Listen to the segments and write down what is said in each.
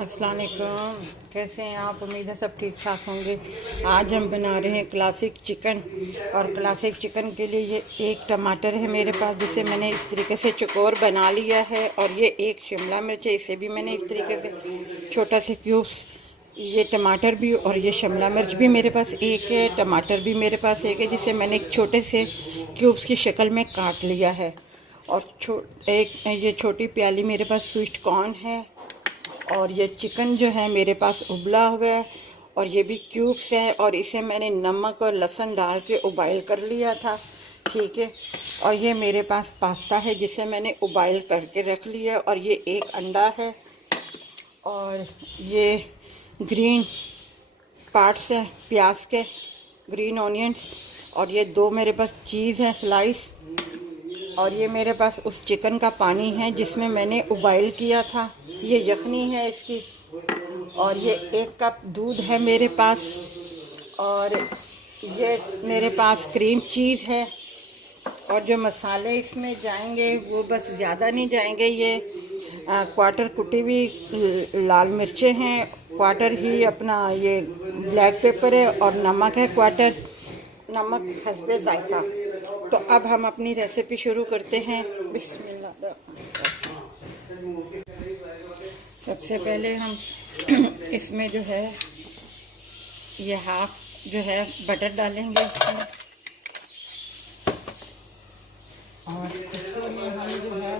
अस्सलाम वालेकुम। कैसे हैं आप? उम्मीद है सब ठीक ठाक होंगे। आज हम बना रहे हैं क्लासिक चिकन। और क्लासिक चिकन के लिए ये एक टमाटर है मेरे पास, जिसे मैंने इस तरीके से चौकोर बना लिया है। और ये एक शिमला मिर्च है, इसे भी मैंने इस तरीके से छोटा से क्यूब्स। ये टमाटर भी और ये शिमला मिर्च भी मेरे पास एक है, टमाटर भी मेरे पास एक है, जिसे मैंने एक छोटे से क्यूब्स की शक्ल में काट लिया है। और एक ये छोटी प्याली मेरे पास स्वीट कॉर्न है। और ये चिकन जो है मेरे पास उबला हुआ है, और ये भी क्यूब्स है। और इसे मैंने नमक और लहसुन डाल के उबाइल कर लिया था, ठीक है। और ये मेरे पास पास्ता है, जिसे मैंने उबाइल करके रख लिया। और ये एक अंडा है, और ये ग्रीन पार्ट्स है प्याज के, ग्रीन ऑनियंस। और ये दो मेरे पास चीज़ है स्लाइस। और ये मेरे पास उस चिकन का पानी है जिसमें मैंने उबाइल किया था। ये यखनी है इसकी। और ये एक कप दूध है मेरे पास। और ये मेरे पास क्रीम चीज़ है। और जो मसाले इसमें जाएंगे वो बस ज़्यादा नहीं जाएंगे। ये क्वार्टर कुटी हुई लाल मिर्चें हैं, क्वार्टर ही अपना ये ब्लैक पेपर है, और नमक है क्वार्टर, नमक हस्बे जायका। तो अब हम अपनी रेसिपी शुरू करते हैं। बिस्मिल्लाह। सबसे पहले हम इसमें जो है ये हाफ जो है बटर डालेंगे इसमें। और इसमें हम जो है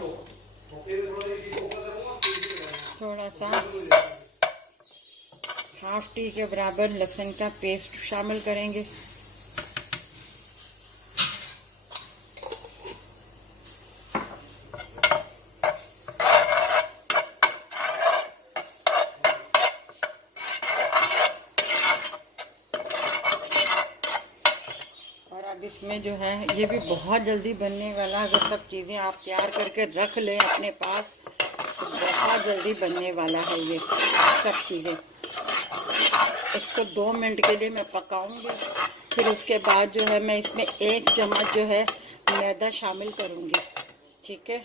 थोड़ा सा हाफ टी के बराबर लहसुन का पेस्ट शामिल करेंगे। अब इसमें जो है ये भी बहुत जल्दी बनने वाला, अगर सब चीज़ें आप तैयार करके रख लें अपने पास तो बहुत जल्दी बनने वाला है ये सब चीज़ें। इसको 2 मिनट के लिए मैं पकाऊंगी। फिर उसके बाद जो है मैं इसमें 1 चम्मच जो है मैदा शामिल करूंगी, ठीक है।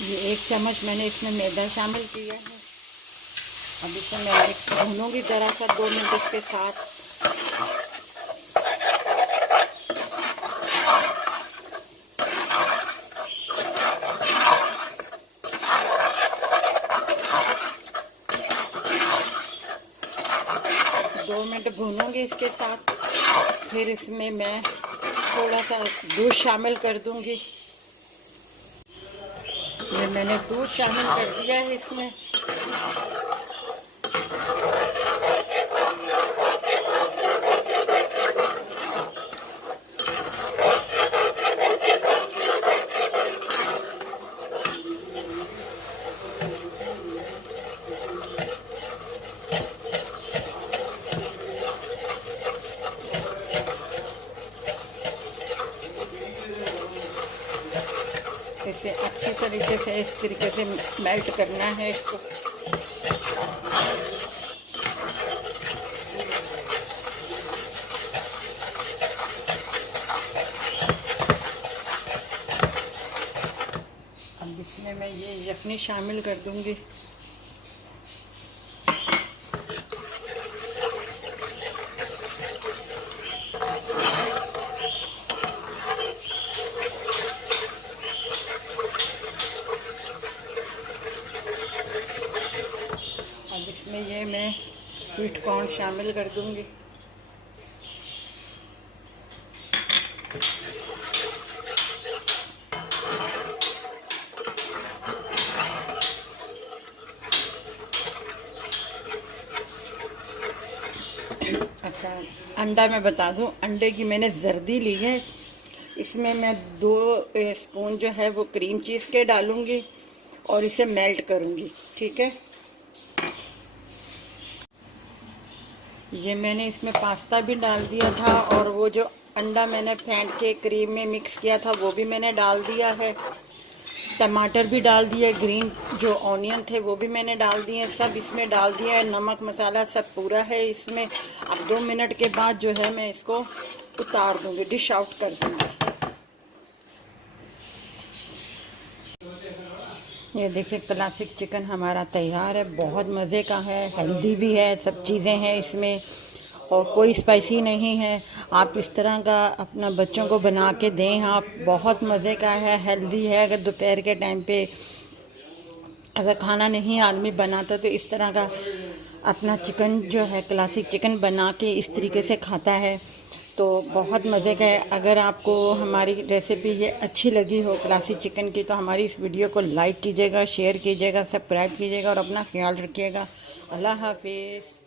ये 1 चम्मच मैंने इसमें मैदा शामिल किया है। अब इसे मैं भूनूंगी ज़रा सा 2 मिनट इसके साथ। दो मिनट भूनूंगी इसके साथ। फिर इसमें मैं थोड़ा सा दूध शामिल कर दूंगी। ये मैंने दूध शामिल कर दिया है इसमें। 'इसे अच्छी तरीके से इस तरीके से मेल्ट करना है इसको। अब इसमें मैं ये यखनी शामिल कर दूंगी। अब इसमें ये मैं स्वीट कॉर्न शामिल कर दूंगी। अच्छा, अंडा मैं बता दूं, अंडे की मैंने जर्दी ली है। इसमें मैं 2 स्पून जो है वो क्रीम चीज़ के डालूंगी और इसे मेल्ट करूंगी, ठीक है। ये मैंने इसमें पास्ता भी डाल दिया था, और वो जो अंडा मैंने फेंट के क्रीम में मिक्स किया था वो भी मैंने डाल दिया है। टमाटर भी डाल दिए, ग्रीन जो ऑनियन थे वो भी मैंने डाल दिए, सब इसमें डाल दिया है। नमक मसाला सब पूरा है इसमें। अब 2 मिनट के बाद जो है मैं इसको उतार दूंगी, डिश आउट कर दूंगी। ये देखिए क्लासिक चिकन हमारा तैयार है। बहुत मज़े का है, हेल्दी भी है, सब चीज़ें हैं इसमें और कोई स्पाइसी नहीं है। आप इस तरह का अपना बच्चों को बना के दें आप, बहुत मज़े का है, हेल्दी है। अगर दोपहर के टाइम पे अगर खाना नहीं आदमी बनाता तो इस तरह का अपना चिकन जो है क्लासिक चिकन बना के इस तरीके से खाता है तो बहुत मज़े का है। अगर आपको हमारी रेसिपी ये अच्छी लगी हो क्लासिक चिकन की तो हमारी इस वीडियो को लाइक कीजिएगा, शेयर कीजिएगा, सब्सक्राइब कीजिएगा और अपना ख्याल रखिएगा। अल्लाह हाफिज़।